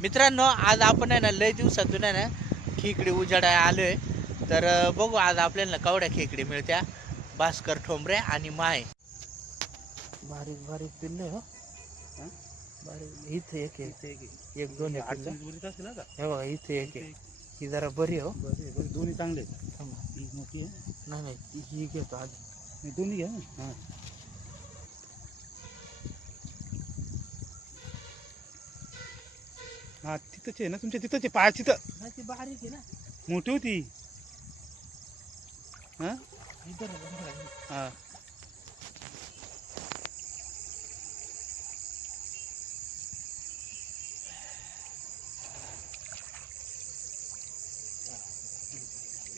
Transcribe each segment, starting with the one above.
मित्रांनो, आज आपण आहे ना लय दिवसातून आहे ना खेकडे उजाडायला आलोय. तर बघू आज आपल्याला कवड्या खेकडे मिळत्या. भास्कर ठोंबरे आणि माय बारीक बारीक पिल्ले हो. बारीक इथे एक एक दोन हे बघा इथे एक आहे. ही जरा बरी हो. दोन्ही चांगले आहेत. थांबा. ही मोठी आहे. नाही ही घेतो आधी. नाही, दोन्ही घ्या ना. हां, हां, तिथंच आहे ना तुमच्या, तिथंच आहे पाय तिथं. नाही ती बारीक आहे ना. मोठी होती. हां, इधर आहे, बघा. हां,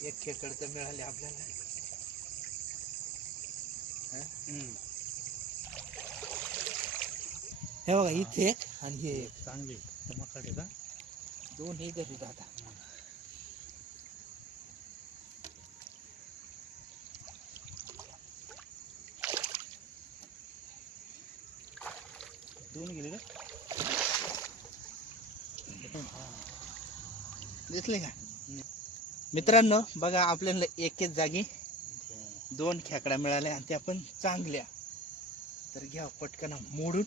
एक खेकड तर मिळाले आपल्याला. हम्म. हे बघा इथे एक आणि हे एक. चांगले मकाडे का. दोन इधर आहेत आता. दोन्ही गेले का. दिसले का मित्रांनो? बघा आपल्याला एकेच जागी दोन खेकडा मिळाल्या आणि त्या पण चांगल्या. तर घ्या पटकन मोडून.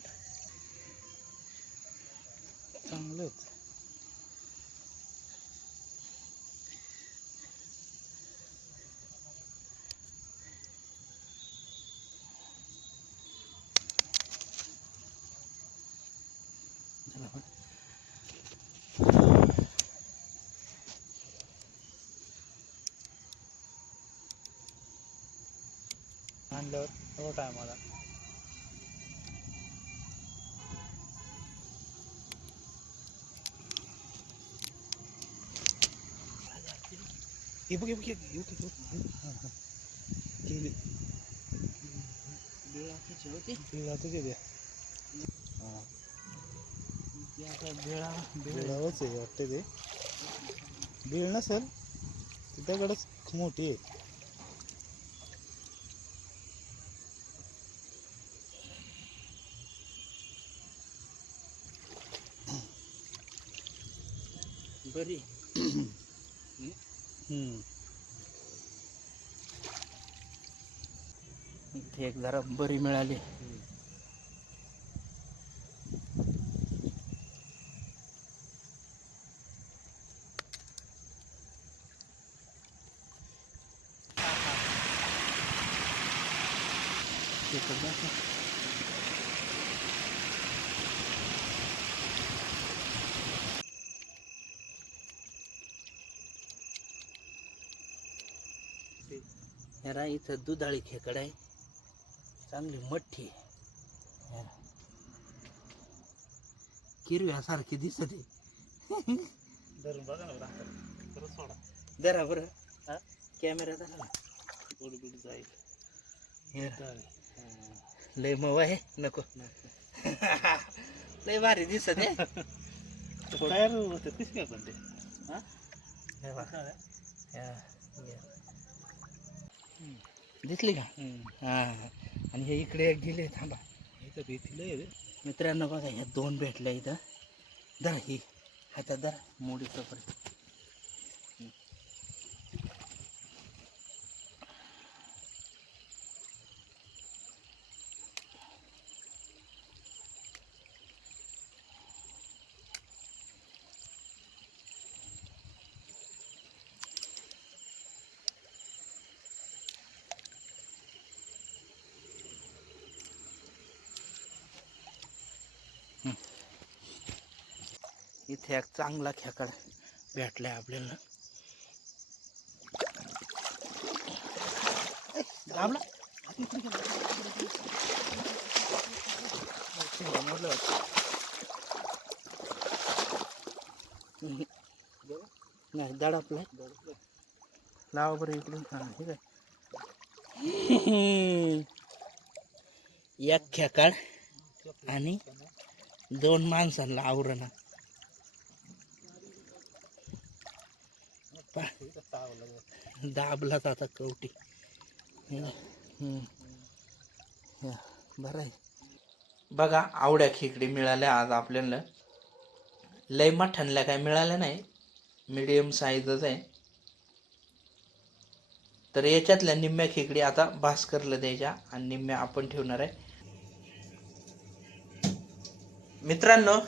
चांगलं होतं. आणल्यावर एवढा टाइम आला. हे बघ हे बघ हे बघ, हे बघ, हे बघ. गेली. बिळाची होती. बिळाचं गेली. हां, ती आता बिळा बिळावरच आहे वाटतं ते. बिळ नसेल, ती दगडच मोठी आहे. बरी. हम्म. इथे एक जरा बरी मिळाली. ह्याला इथं दुधाळी खेकड आहे, चांगली मठ्ठी. किरव्यासारखी दिसत आहे. धरून बघा ना, खरंच सोडा. जरा बरं कॅमेरा धरा ना. थोडी बिडी जाईल. हे लय मऊ आहे. नको लय भारी दिसत आहे. तयार होते कशी काय पण ते. हे बघा. दिसली का. हा आणि हे इकडे एक गेले. थांबा इथं भीती लय रे. मित्रांनो, बघा ह्या दोन भेटल्या इथं. धरा ही हातात धरा मोडी पर्यंत. इथे एक चांगला खेकड भेटलाय आपल्याला. दाबला. नाही दडपलाय. लावा बरं इकडून. हा ठीक आहे. एक खेकड आणि दोन माणसांना आवरण. दाबलाच आता कवटी. बरं आहे. बघा आवड्या खेकडी मिळाल्या आज आपल्याला. लय मठ्ठनला काय मिळालं नाही, मीडियम साईजच आहे. तर याच्यातल्या निम्म्या खेकडी आता भास्करला द्यायच्या आणि निम्म्या आपण ठेवणार आहे. मित्रांनो,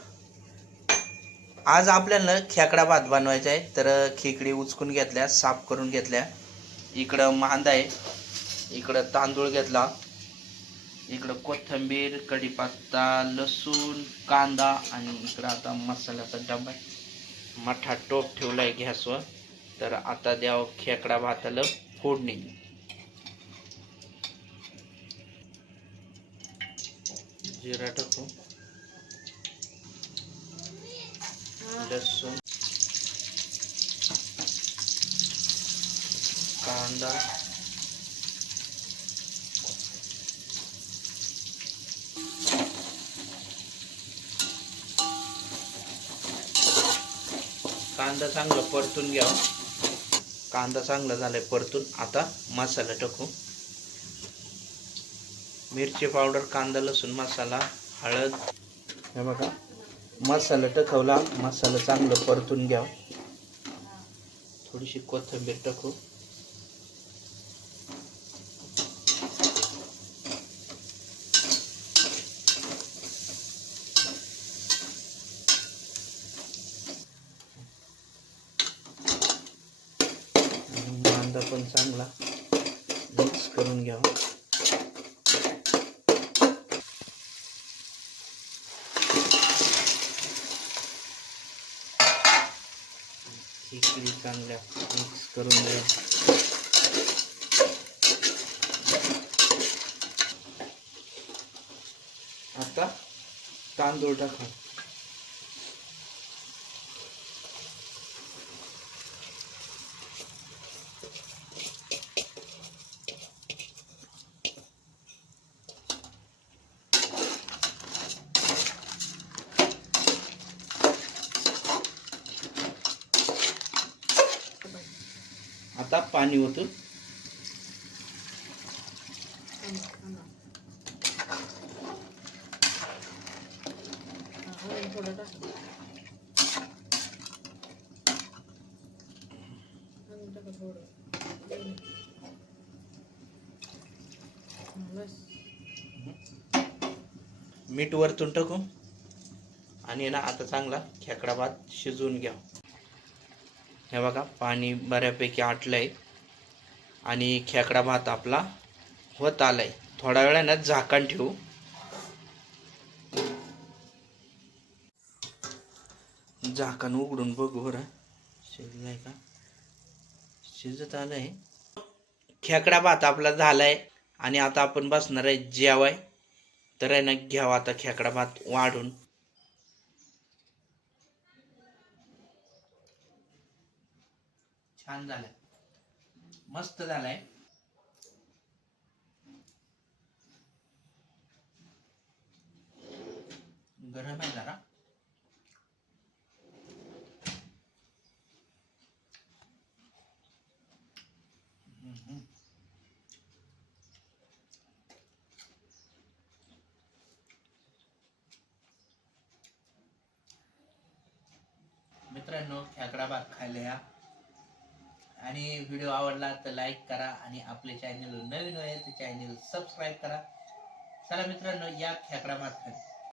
आज आपल्याला खेकडा भात बनवायचा आहे. तर खेकडी उचकून घेतल्या, साफ करून घेतल्या. इकडं मांदा आहे, इकडं तांदूळ घेतला, इकडं कोथिंबीर, कढीपत्ता, लसूण, कांदा आणि इकडं आता मसाल्याचा डबा आहे. मोठा टोप ठेवलाय गॅसवर. तर आता द्यावं खेकडा भाताला फोडणी. जिरा टाकू, लसूण, कांदा, कांदा चांगला परतून घ्यावा. कांदा चांगला झालाय परतून. आता मसाला टाकू. मिरची पावडर, कांदा, लसूण मसाला, हळद. हे बघा, मसाला टाकवला. मसाला चांगलं परतून घ्यावा. थोडीशी कोथिंबीर टाकू. कांदा पण चांगला मिक्स करून घ्यावा. खेकडी चांगल्या मिक्स करून घ्या. आता तांदूळ टाका. आता पाणी ओतून मीठ वरतून टाकू आणि ना आता चांगला खेकडा भात शिजवून घ्या. हे बघा, पाणी बऱ्यापैकी आटलंय आणि खेकडा भात आपला होत आलाय. थोड्या वेळानं झाकण ठेवू. झाकण उघडून बघू बरं, शिजलाय का. शिजत आलंय. खेकडा भात आपला झालाय आणि आता आपण बसणार आहे जेवाय. तर आहे ना, घ्यावा आता खेकडा भात वाढून. छान झालाय, मस्त झालाय. गरम आहे जरा. मित्रांनो, खेकडा भात खायला या आणि व्हिडिओ आवडला तर लाईक करा आणि आपले चॅनल नवीन आहे तर चॅनल सबस्क्राईब करा. चला मित्रांनो, या खेकडा भात खायला.